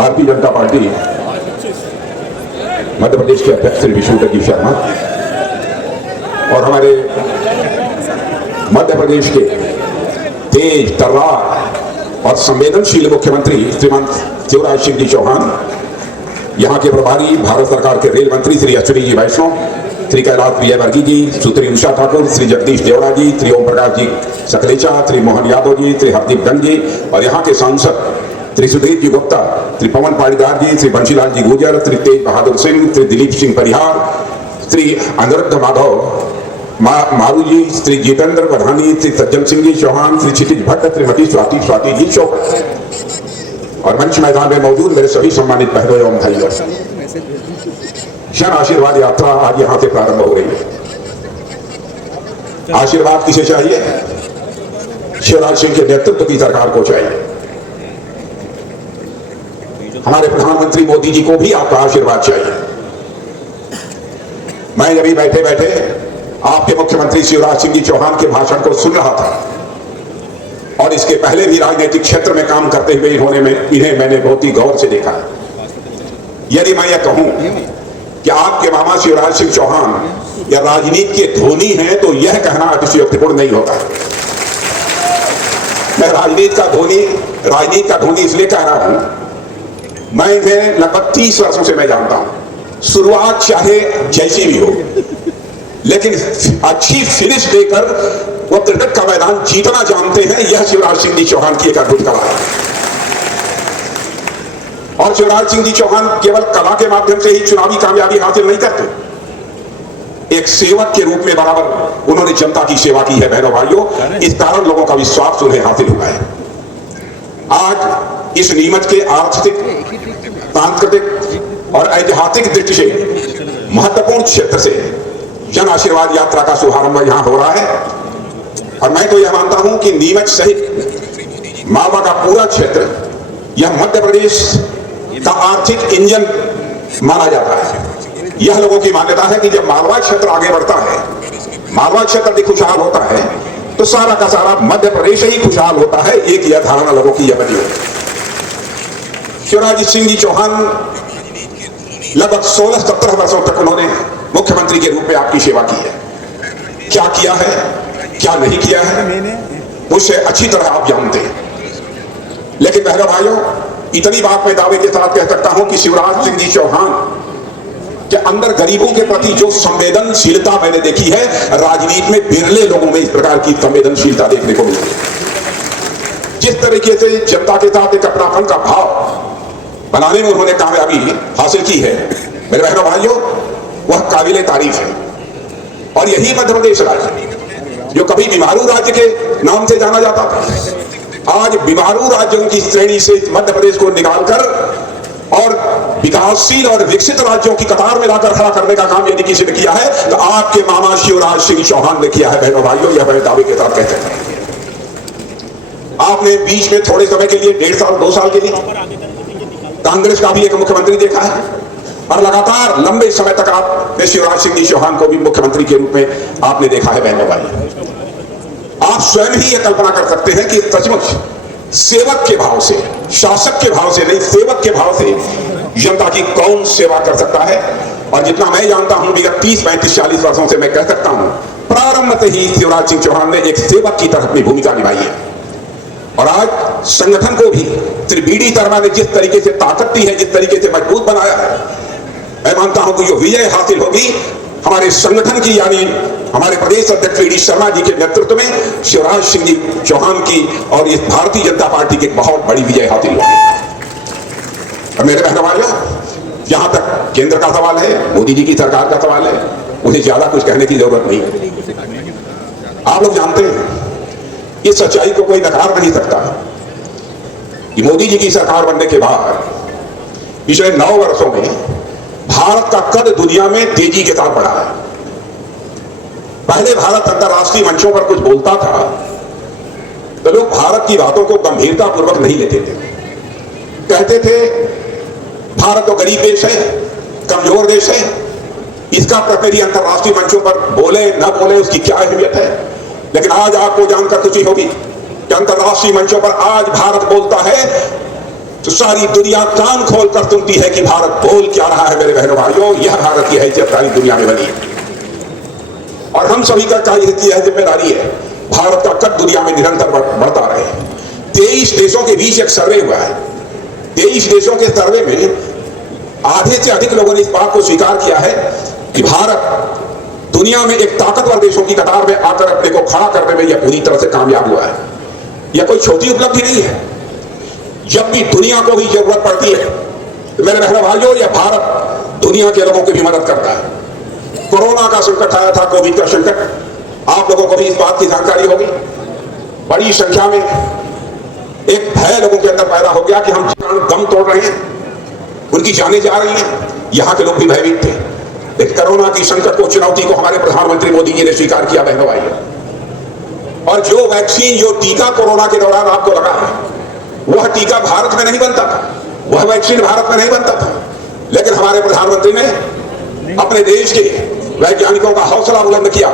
Bharatiya Janata party Madhya Pradesh के अध्यक्ष श्री विष्णुदत्त जी शर्मा और हमारे मध्य प्रदेश के तेज तर्रार और संवेदनशील मुख्यमंत्री श्रीमान शिवराज सिंह जी चौहान, यहाँ के प्रभारी भारत सरकार के रेल मंत्री श्री अश्विनी जी वैष्णव, श्री कैलाश विजयवर्गीय जी, श्री उषा ठाकुर, श्री जगदीश देवड़ा जी, श्री ओम प्रकाश जी सकलेचा, श्री मोहन यादव जी, श्री हरदीप गंज जी और यहाँ के सांसद श्री सुधीर जी गुप्ता, श्री पवन पाटीदार जी, श्री बंशीलाल जी गुर्जर, श्री तेज बहादुर सिंह, श्री दिलीप सिंह परिहार, श्री अनिरुद्ध माधव मारू जी, श्री जितेंद्र प्रधानी, श्री सज्जन सिंह जी चौहान, श्री क्षितिज भट्ट, श्रीमती स्वाति जी चौहान और मंच मैदान में मौजूद मेरे सभी सम्मानित बहनों एवं भाइयों, जन आशीर्वाद यात्रा आज यहां से प्रारंभ हो रही है। आशीर्वाद किसे चाहिए? शिवराज सिंह के नेतृत्व की सरकार को चाहिए। हमारे प्रधानमंत्री मोदी जी को भी आपका आशीर्वाद चाहिए। मैं अभी बैठे बैठे आपके मुख्यमंत्री शिवराज सिंह जी चौहान के भाषण को सुन रहा था और इसके पहले भी राजनीतिक क्षेत्र में काम करते हुए इन्हें मैंने बहुत ही गौर से देखा है। यदि मैं यह कहूं कि आपके मामा शिवराज सिंह चौहान या राजनीति के धोनी हैं तो यह कहना अतिशयोक्तिपूर्ण नहीं होगा। मैं राजनीति का धोनी इसलिए कह रहा हूं, मैं इन्हें लगभग 30 वर्षों से मैं जानता हूं। शुरुआत चाहे जैसी भी हो, लेकिन अच्छी फिनिश देकर वो क्रिकेट का मैदान जीतना जानते हैं। यह शिवराज सिंह जी चौहान की एक अद्भुत कला है और शिवराज सिंह जी चौहान केवल कला के माध्यम से ही चुनावी कामयाबी हासिल नहीं करते, एक सेवक के रूप में बराबर उन्होंने जनता की सेवा की है। बहनों भाइयों, इस कारण लोगों का विश्वास उन्हें हासिल हुआ है। आज इस नीमच के आर्थिक, सांस्कृतिक और ऐतिहासिक दृष्टि से महत्वपूर्ण क्षेत्र से जन आशीर्वाद यात्रा का शुभारंभ यहां हो रहा है और मैं तो यह मानता हूं कि नीमच सहित मालवा का पूरा क्षेत्र यह मध्य प्रदेश का आर्थिक इंजन माना जाता है। यह लोगों की मान्यता है कि जब मालवा क्षेत्र आगे बढ़ता है, मालवा क्षेत्र भी खुशहाल होता है, तो सारा का सारा मध्य प्रदेश ही खुशहाल होता है। एक यह धारणा लोगों की यह बनी है। शिवराज सिंह जी चौहान लगभग 16-17 वर्षों तक उन्होंने मुख्यमंत्री के रूप में आपकी सेवा की है। क्या किया है, क्या नहीं किया है, मुझसे अच्छी तरह आप जानते हैं। लेकिन बहनों भाइयों, इतनी बात मैं दावे के साथ कह सकता हूं कि शिवराज सिंह जी चौहान के अंदर गरीबों के प्रति जो संवेदनशीलता मैंने देखी है, राजनीति में बिरले लोगों में इस प्रकार की संवेदनशीलता देखने को मिलती है। जिस तरीके से जनता के साथ एक अपनापन का भाव बनाने में उन्होंने कामयाबी हासिल की है, मेरे बहनों भाइयों, वह काबिले तारीफ है। और यही मध्य प्रदेश राज्य जो कभी बीमारू राज्य के नाम से जाना जाता था, आज बीमारू राज्यों की श्रेणी से मध्य प्रदेश को निकालकर और विकासशील और विकसित राज्यों की कतार में लाकर खड़ा करने का काम यदि किसी ने किया है तो आपके मामा शिवराज सिंह चौहान ने किया है। बहनों भाइयों, यह बड़े दावे के साथ कहते हैं। आपने बीच में थोड़े समय के लिए 1.5 साल 2 साल के लिए कांग्रेस का भी एक मुख्यमंत्री देखा है और लगातार लंबे समय तक आपने शिवराज सिंह जी चौहान को भी मुख्यमंत्री के रूप में आपने देखा है। बहनों भाई, आप स्वयं ही यह कल्पना कर सकते हैं कि सचमुच सेवक के भाव से, शासक के भाव से नहीं, सेवक के भाव से जनता की कौन सेवा कर सकता है। और जितना मैं जानता हूं, विगत 30, 35, 40 वर्षों से मैं कह सकता हूं, प्रारंभ से ही शिवराज सिंह चौहान ने एक सेवक की तरह अपनी भूमिका निभाई है। और आज संगठन को भी श्री बीडी शर्मा ने जिस तरीके से ताकत दी है, जिस तरीके से मजबूत बनाया है, मैं मानता हूं कि जो विजय हासिल होगी हमारे संगठन की, यानी हमारे प्रदेश अध्यक्ष वी डी शर्मा जी के नेतृत्व में शिवराज सिंह जी चौहान की और इस भारतीय जनता पार्टी की बहुत बड़ी विजय हासिल होगी। और मेरे बहनों भाइयों, जहां तक केंद्र का सवाल है, मोदी जी की सरकार का सवाल है, मुझे ज्यादा कुछ कहने की जरूरत नहीं है। आप लोग जानते हैं, इस सच्चाई को कोई नकार नहीं सकता कि मोदी जी की सरकार बनने के बाद पिछले 9 वर्षों में भारत का कद दुनिया में तेजी के साथ बढ़ा है। पहले भारत अंतरराष्ट्रीय मंचों पर कुछ बोलता था तो लोग भारत की बातों को गंभीरता पूर्वक नहीं लेते थे। कहते थे भारत तो गरीब देश है, कमजोर देश है, इसका प्रतिनिधि अंतरराष्ट्रीय मंचों पर बोले न बोले उसकी क्या अहमियत है। लेकिन आज आपको जानकर खुशी होगी कि अंतरराष्ट्रीय मंचों पर आज भारत बोलता है तो सारी दुनिया कान खोल कर सुनती है कि भारत बोल क्या रहा है। मेरे बहनों भाइयों, यह भारत की हैसियत सारी दुनिया में बनी है और हम सभी का यह जिम्मेदारी है भारत का कद दुनिया में निरंतर बढ़ता रहे। 23 देशों के बीच एक सर्वे हुआ है। 23 देशों के सर्वे में आधे से अधिक लोगों ने इस बात को स्वीकार किया है कि भारत दुनिया में एक ताकतवर देशों की कतार में आकर अपने को खड़ा करने में यह पूरी तरह से कामयाब हुआ है। यह कोई छोटी उपलब्धि नहीं है। जब भी दुनिया को भी जरूरत पड़ती है तो मेरे बहनों भाइयों, यह भारत दुनिया के लोगों की भी मदद करता है। कोरोना का संकट आया था, कोविड का संकट, आप लोगों को भी इस बात की जानकारी होगी। बड़ी संख्या में एक भय लोगों के अंदर पैदा हो गया कि हम दम तोड़ रहे हैं, उनकी जानें जा रही हैं। यहां के लोग भी भयभीत थे। लेकिन कोरोना की संकट को, चुनौती को हमारे प्रधानमंत्री मोदी जी ने स्वीकार किया बहनों भाइयों। और जो वैक्सीन, जो टीका कोरोना के दौरान आपको लगा है, वह टीका भारत में नहीं बनता था, वह वैक्सीन भारत में नहीं बनता था। लेकिन हमारे प्रधानमंत्री ने अपने देश के वैज्ञानिकों का हौसला बुलंद किया,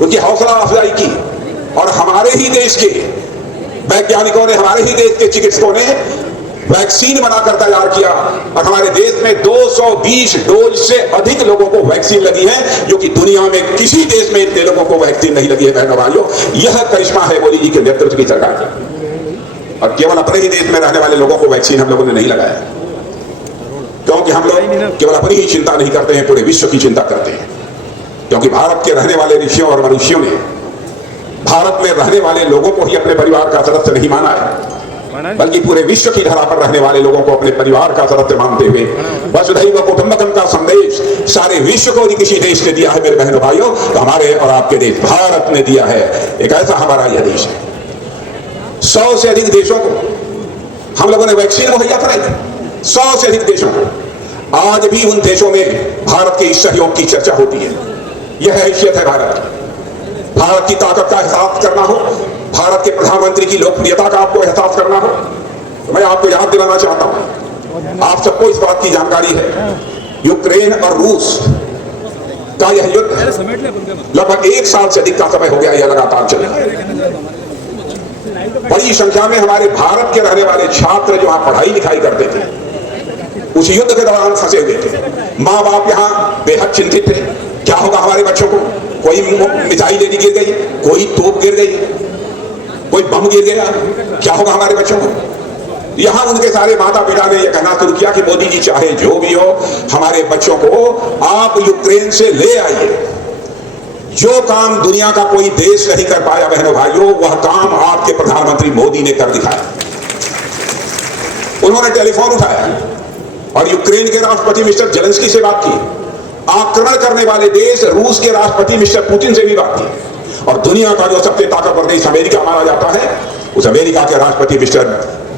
उनकी हौसला अफजाई की और हमारे ही देश के वैज्ञानिकों ने, हमारे ही देश के चिकित्सकों ने वैक्सीन बनाकर तैयार किया और हमारे देश में 220 डोज से अधिक लोगों को वैक्सीन लगी है, जो कि दुनिया में किसी देश में इतने लोगों को वैक्सीन नहीं लगी है। बहनों भाइयों, यह करिश्मा है मोदी जी के नेतृत्व की सरकार का। और केवल अपने ही देश में रहने वाले लोगों को वैक्सीन हम लोगों ने नहीं लगाया, क्योंकि हम लोग केवल अपनी ही चिंता नहीं करते हैं, पूरे विश्व की चिंता करते हैं। क्योंकि भारत के रहने वाले ऋषियों और मनुष्यों ने भारत में रहने वाले लोगों को ही अपने परिवार का सदस्य नहीं माना है, बल्कि पूरे विश्व की धरा पर रहने वाले लोगों को अपने परिवार का सदस्य मानते हुए वसुधैव कुटुंबकम का संदेश सारे विश्व को किसी देश ने दिया है। मेरे बहनों भाइयों, तो हमारे और आपके देश भारत ने दिया है। एक ऐसा हमारा यह देश है। 100 से अधिक देशों को हम लोगों ने वैक्सीन मुहैया कराई, 100 से अधिक देशों को। आज भी उन देशों में भारत के इस सहयोग की चर्चा होती है। यह हैसियत है भारत की। भारत की ताकत का एहसास करना हो, भारत के प्रधानमंत्री की लोकप्रियता का आपको एहसास करना हो, तो मैं आपको याद दिलाना चाहता हूं, आप सबको इस बात की जानकारी है, यूक्रेन और रूस का यह युद्ध लगभग 1 साल से अधिक का समय हो गया, यह लगातार चल रहा है। बड़ी संख्या में हमारे भारत के रहने वाले छात्र जो वहां पढ़ाई लिखाई करते थे, उस युद्ध के दौरान फंसे हुए थे। माँ बाप यहाँ बेहद चिंतित थे, क्या होगा हमारे बच्चों को। कोई मिसाइल गिर गई, कोई तोप गिर गई, कोई बम गिर गया, क्या होगा हमारे बच्चों को। यहां उनके सारे माता पिता ने यह कहना शुरू किया कि मोदी जी चाहे जो भी हो, हमारे बच्चों को आप यूक्रेन से ले आइए। जो काम दुनिया का कोई देश नहीं कर पाया बहनों भाइयों, वह काम आपके प्रधानमंत्री मोदी ने कर दिखाया। उन्होंने टेलीफोन उठाया और यूक्रेन के राष्ट्रपति मिस्टर जेलेंस्की से बात की। आक्रमण करने वाले देश रूस के राष्ट्रपति मिस्टर पुतिन से भी बात की। और दुनिया का जो सबसे ताकतवर देश अमेरिका माना जाता है, उस अमेरिका के राष्ट्रपति मिस्टर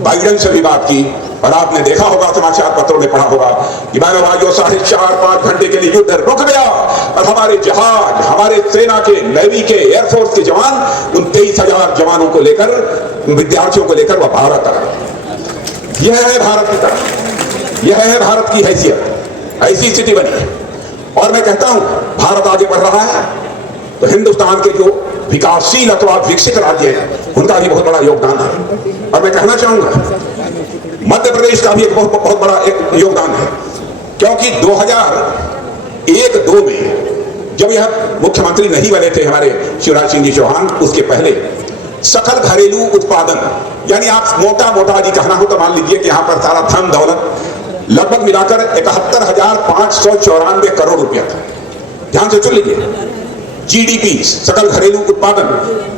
बाइडेन से भी बात की। और आपने देखा होगा, समाचार पत्रों में पढ़ा होगा कि बहनों भाइयों 4.5-5 घंटे के लिए युद्ध रुक गया और हमारे जहाज, हमारे सेना के, नेवी के, एयरफोर्स के जवान, उन 23,000 जवानों को लेकर, विद्यार्थियों को लेकर वह भारत आए। यह है भारत की ताकत, यह है भारत की हैसियत। ऐसी स्थिति बनी है और मैं कहता हूं भारत आगे बढ़ रहा है तो हिंदुस्तान के जो विकासशील अथवा विकसित राज्य हैं, उनका भी बहुत बड़ा योगदान है। और मैं कहना चाहूंगा मध्य प्रदेश का भी एक बहुत बड़ा एक योगदान है, क्योंकि 2001-2 में जब यह मुख्यमंत्री नहीं बने थे हमारे शिवराज सिंह जी चौहान, उसके पहले सकल घरेलू उत्पादन, यानी आप मोटा मोटा यदि कहना हो तो मान लीजिए कि यहां पर सारा धन दौलत लगभग मिलाकर 71,594 करोड़ रुपया था। ध्यान से सुन लीजिए, जीडीपी सकल घरेलू उत्पादन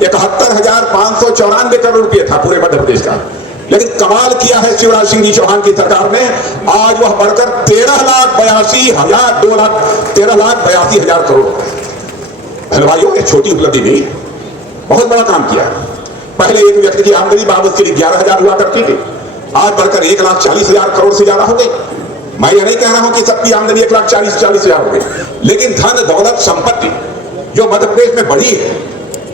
71,594 करोड़ रुपया था पूरे मध्य प्रदेश का। लेकिन कमाल किया है शिवराज सिंह जी चौहान की सरकार ने, आज वह बढ़कर 13,82,000 करोड़। भाइयों, ये छोटी उपलब्धि नहीं, बहुत बड़ा काम किया। पहले एक व्यक्ति की आमदनी बाबत के लिए 11,000 हुआ करती थी, आज बढ़कर 1,40,000 करोड़ से ज्यादा हो गई। मैं ये नहीं कह रहा हूं कि सबकी आमदनी 1,40,000 हो गई, लेकिन धन दौलत संपत्ति जो मध्य प्रदेश में बढ़ी है,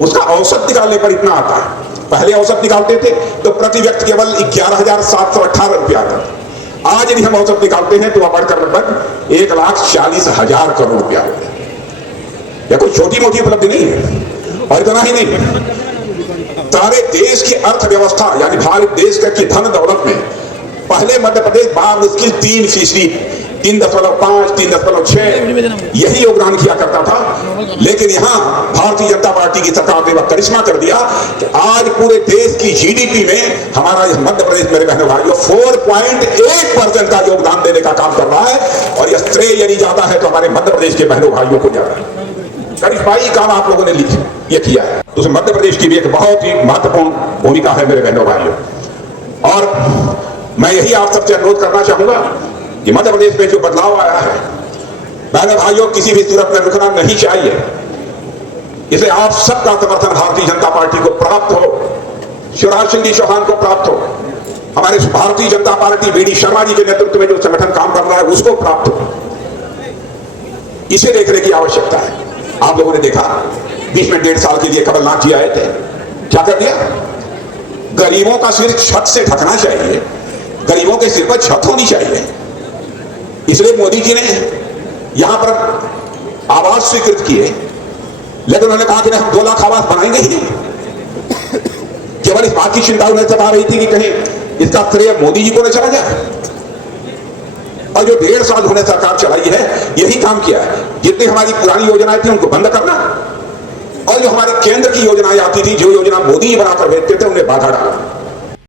उसका औसत निकालने पर इतना आता है। पहले औसत निकालते थे तो प्रति व्यक्ति केवल 11,718 रुपया आता। आज यदि हम औसत निकालते हैं तो वह बढ़कर लगभग 1,40,000 करोड़ रुपया हो गया। यह कोई छोटी मोटी उपलब्धि नहीं है। और इतना ही नहीं, सारे देश की अर्थव्यवस्था यानी भारत देश की धन दौलत में पहले मध्य प्रदेश बामुश्किल 3%, 3.5, 3.6 यही योगदान किया करता था। लेकिन यहां भारतीय जनता पार्टी की सरकार ने वह करिश्मा कर दिया कि आज पूरे देश की जीडीपी में हमारा यह मध्य प्रदेश, मेरे बहनों भाइयों, 4.1% का योगदान देने का काम कर रहा है। और यह श्रेय यदि जाता है तो हमारे मध्य प्रदेश के बहनों भाइयों को जाता है। करिश्माई काम आप लोगों ने ये किया है। तो मध्य प्रदेश की भी एक बहुत ही महत्वपूर्ण भूमिका है मेरे बहनों भाइयों। और मैं यही आप सबसे अनुरोध करना चाहूंगा कि मध्य प्रदेश में जो बदलाव आया है, बहनों भाइयों, किसी भी सूरत में रुकना नहीं चाहिए। इसलिए आप सबका समर्थन भारतीय जनता पार्टी को प्राप्त हो, शिवराज सिंह जी चौहान को प्राप्त हो, हमारे भारतीय जनता पार्टी बीडी शर्मा जी के नेतृत्व में जो संगठन काम कर रहा है उसको प्राप्त हो। इसे देखने की आवश्यकता है। आप लोगों ने देखा बीच में 1.5 साल के लिए कमलनाथ जी आए थे, क्या कर दिया? गरीबों का सिर छत से ढकना चाहिए, गरीबों के सिर पर छत होनी चाहिए। इसलिए मोदी जी ने यहां पर आवास स्वीकृत किए, लेकिन उन्होंने कहा कि हम 2 लाख आवास बनाएंगे ही नहीं। केवल इस बात की चिंता उन्हें सता रही थी कि कहीं इसका श्रेय मोदी जी को न चला जाए। और जो 1.5 साल उन्होंने सरकार चलाई है, यही काम किया है। जितनी हमारी पुरानी योजनाएं थी उनको बंद करना, और जो हमारे केंद्र की योजनाएं आती थी, जो योजना मोदी जी बनाकर भेजते थे, उन्हें बाधा डालना।